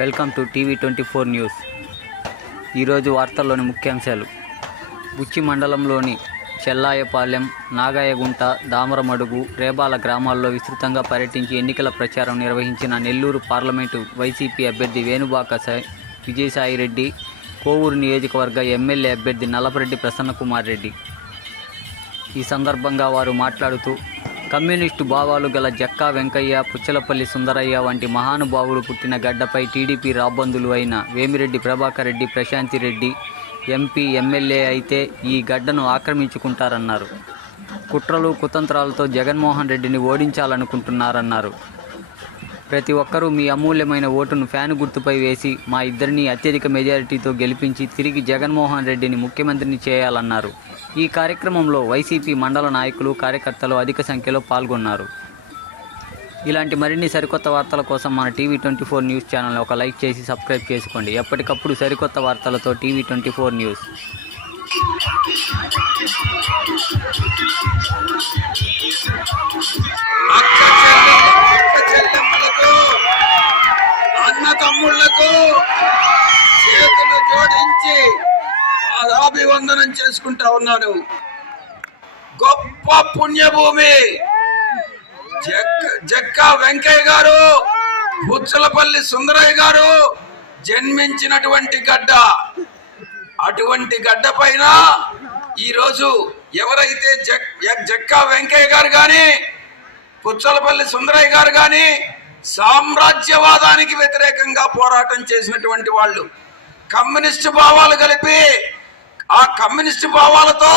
Welcome to టీవీ24 news. ఈరోజు వార్తల్లోని ముఖ్యాంశాలు. బుచ్చి మండలంలోని చెల్లాయపాలెం, నాగాయగుంట, దామరమడుగు, రేబాల గ్రామాల్లో విస్తృతంగా పర్యటించి ఎన్నికల ప్రచారం నిర్వహించిన నెల్లూరు పార్లమెంటు వైసీపీ అభ్యర్థి వేణుబాక విజయసాయిరెడ్డి, కోవూరు నియోజకవర్గ ఎమ్మెల్యే అభ్యర్థి నల్లపరెడ్డి ప్రసన్నకుమార్ రెడ్డి. ఈ సందర్భంగా వారు మాట్లాడుతూ, కమ్యూనిస్టు భావాలు గల జక్కా వెంకయ్య, పుచ్చలపల్లి సుందరయ్య వంటి మహానుభావులు పుట్టిన గడ్డపై టీడీపీ రాబందులు అయిన వేమిరెడ్డి ప్రభాకర్ రెడ్డి, ప్రశాంతి రెడ్డి ఎంపీ, ఎమ్మెల్యే అయితే ఈ గడ్డను ఆక్రమించుకుంటారన్నారు. కుట్రలు, కుతంత్రాలతో జగన్మోహన్ రెడ్డిని ఓడించాలనుకుంటున్నారన్నారు. ప్రతి ఒక్కరూ మీ అమూల్యమైన ఓటును ఫ్యాను గుర్తుపై వేసి మా ఇద్దరిని అత్యధిక మెజారిటీతో గెలిపించి తిరిగి జగన్మోహన్ రెడ్డిని ముఖ్యమంత్రిని చేయాలన్నారు. ఈ కార్యక్రమంలో వైసీపీ మండల నాయకులు, కార్యకర్తలు అధిక సంఖ్యలో పాల్గొన్నారు. ఇలాంటి మరిన్ని సరికొత్త వార్తల కోసం మన టీవీ24 న్యూస్ ఛానల్ని ఒక లైక్ చేసి సబ్స్క్రైబ్ చేసుకోండి. ఎప్పటికప్పుడు సరికొత్త వార్తలతో టీవీ24 న్యూస్. అన్నతమ్ముళ్లకు చేతులు జోడించి పాదాభివందనం చేసుకుంటా ఉన్నాను. గొప్ప పుణ్యభూమి జక్కా వెంకయ్య గారు, పుచ్చలపల్లి సుందరయ్య గారు జన్మించినటువంటి గడ్డ. అటువంటి గడ్డ పైన ఈరోజు ఎవరైతే జక్కా వెంకయ్య గారు కానీ, పుచ్చలపల్లి సుందరయ్య గారు కానీ సామ్రాజ్యవాదానికి వ్యతిరేకంగా పోరాటం చేసినటువంటి వాళ్ళు, కమ్యూనిస్టు భావాలు కలిపి ఆ కమ్యూనిస్టు భావాలతో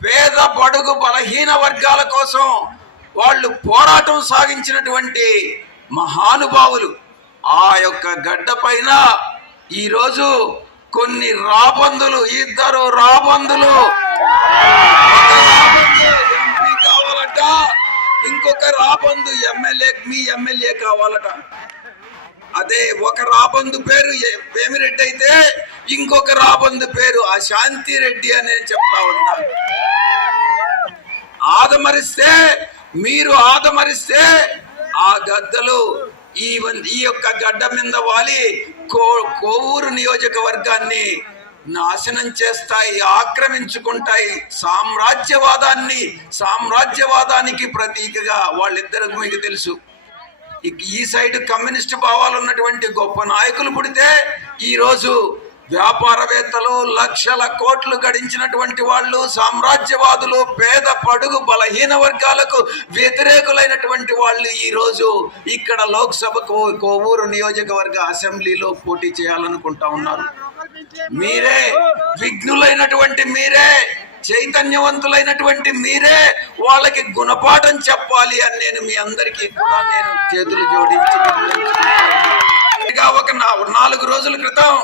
పేద, బడుగు, బలహీన వర్గాల కోసం వాళ్ళు పోరాటం సాగించినటువంటి మహానుభావులు. ఆ యొక్క గడ్డ పైన ఈరోజు కొన్ని రాబందులు, ఇద్దరు రాబందులు, ఎంపీ కావాలట, ఇంకొక రాబందు మీ ఎమ్మెల్యే కావాలట. అదే ఒక రాబందు పేరు వేమిరెడ్డి అయితే ఇంకొక రాబందు పేరు అశాంతి రెడ్డి అని చెప్తా ఉన్నా. మీరు ఆదమరిస్తే ఆ గద్దలు ఈ యొక్క గడ్డ మీద వాలి కోవూరు నియోజకవర్గాన్ని నాశనం చేస్తాయి, ఆక్రమించుకుంటాయి. సామ్రాజ్యవాదానికి ప్రతీకగా వాళ్ళిద్దరికి మీకు తెలుసు. ఈ సైడ్ కమ్యూనిస్టు భావాలు ఉన్నటువంటి గొప్ప నాయకులు పుడితే ఈరోజు వ్యాపారవేత్తలు, లక్షల కోట్లు గడించినటువంటి వాళ్ళు, సామ్రాజ్యవాదులు, పేద, పడుగు, బలహీన వర్గాలకు వ్యతిరేకులైనటువంటి వాళ్ళు ఈరోజు ఇక్కడ లోక్సభకు, కోవూరు నియోజకవర్గ అసెంబ్లీలో పోటీ చేయాలనుకుంటా ఉన్నారు. మీరే విఘ్నులైనటువంటి మీరే, చైతన్యవంతులైనటువంటి మీరే వాళ్ళకి గుణపాఠం చెప్పాలి అని నేను మీ అందరికీ కూడా నేను చేతులు జోడించి ఒక 4 రోజుల క్రితం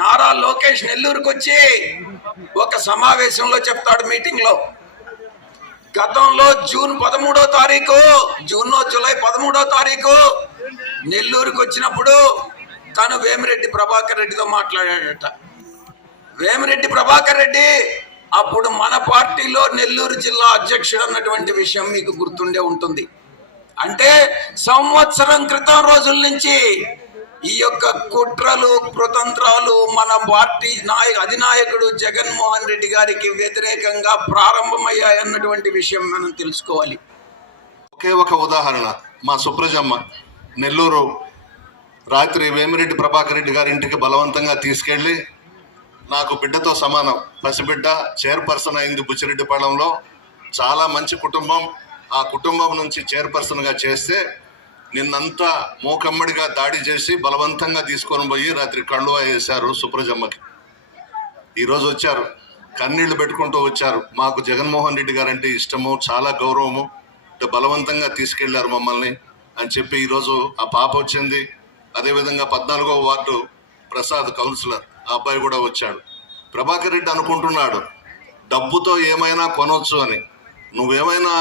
నారా లోకేష్ నెల్లూరుకు వచ్చి ఒక సమావేశంలో చెప్తాడు, మీటింగ్ లో, గతంలో జూలై 13వ తారీఖు నెల్లూరుకు వచ్చినప్పుడు తను వేమిరెడ్డి ప్రభాకర్ రెడ్డితో మాట్లాడాడట. వేమిరెడ్డి ప్రభాకర్ రెడ్డి అప్పుడు మన పార్టీలో నెల్లూరు జిల్లా అధ్యక్షుడు అన్నటువంటి విషయం మీకు గుర్తుండే ఉంటుంది. అంటే సంవత్సరం క్రితం రోజుల నుంచి ఈ యొక్క కుట్రలు, కుతంత్రాలు మన పార్టీ అధినాయకుడు జగన్మోహన్ రెడ్డి గారికి వ్యతిరేకంగా ప్రారంభమయ్యాయన్నటువంటి విషయం మనం తెలుసుకోవాలి. ఒకే ఒక ఉదాహరణ, మా సుప్రజమ్మ నెల్లూరు రాత్రి వేమిరెడ్డి ప్రభాకర్ రెడ్డి గారి ఇంటికి బలవంతంగా తీసుకెళ్ళి, నాకు బిడ్డతో సమానం పసిబిడ్డ, చైర్పర్సన్ అయింది బుచ్చిరెడ్డిపాళెంలో. చాలా మంచి కుటుంబం. ఆ కుటుంబం నుంచి చైర్పర్సన్గా చేస్తే నిన్నంతా మూకమ్మడిగా దాడి చేసి బలవంతంగా తీసుకొని పోయి రాత్రి కండువా వేశారు సుప్రజమ్మకి. ఈరోజు వచ్చారు, కన్నీళ్లు పెట్టుకుంటూ వచ్చారు. మాకు జగన్మోహన్ రెడ్డి గారంటే ఇష్టము, చాలా గౌరవము, బలవంతంగా తీసుకెళ్లారు మమ్మల్ని అని చెప్పి ఈరోజు ఆ పాప వచ్చింది. అదేవిధంగా 14వ వార్డు ప్రసాద్ కౌన్సిలర్, ఆ అబ్బాయి కూడా వచ్చాడు. ప్రభాకర్ రెడ్డి అనుకుంటున్నాడు డబ్బుతో ఏమైనా కొనవచ్చు అని. నువ్వేమైనా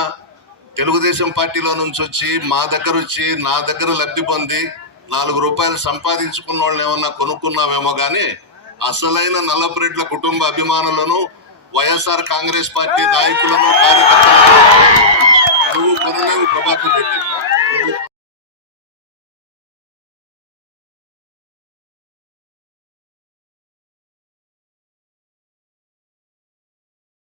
తెలుగుదేశం పార్టీలో నుంచి వచ్చి మా దగ్గర వచ్చి నా దగ్గర లబ్ధి పొంది 4 రూపాయలు సంపాదించుకున్న వాళ్ళని ఏమన్నా కొనుక్కున్నావేమో కానీ అసలైన నల్లపరెడ్ల కుటుంబ అభిమానులను, వైఎస్ఆర్ కాంగ్రెస్ పార్టీ నాయకులను, కార్యకర్తలను నువ్వు కొనలేవు ప్రభాకర్ రెడ్డి.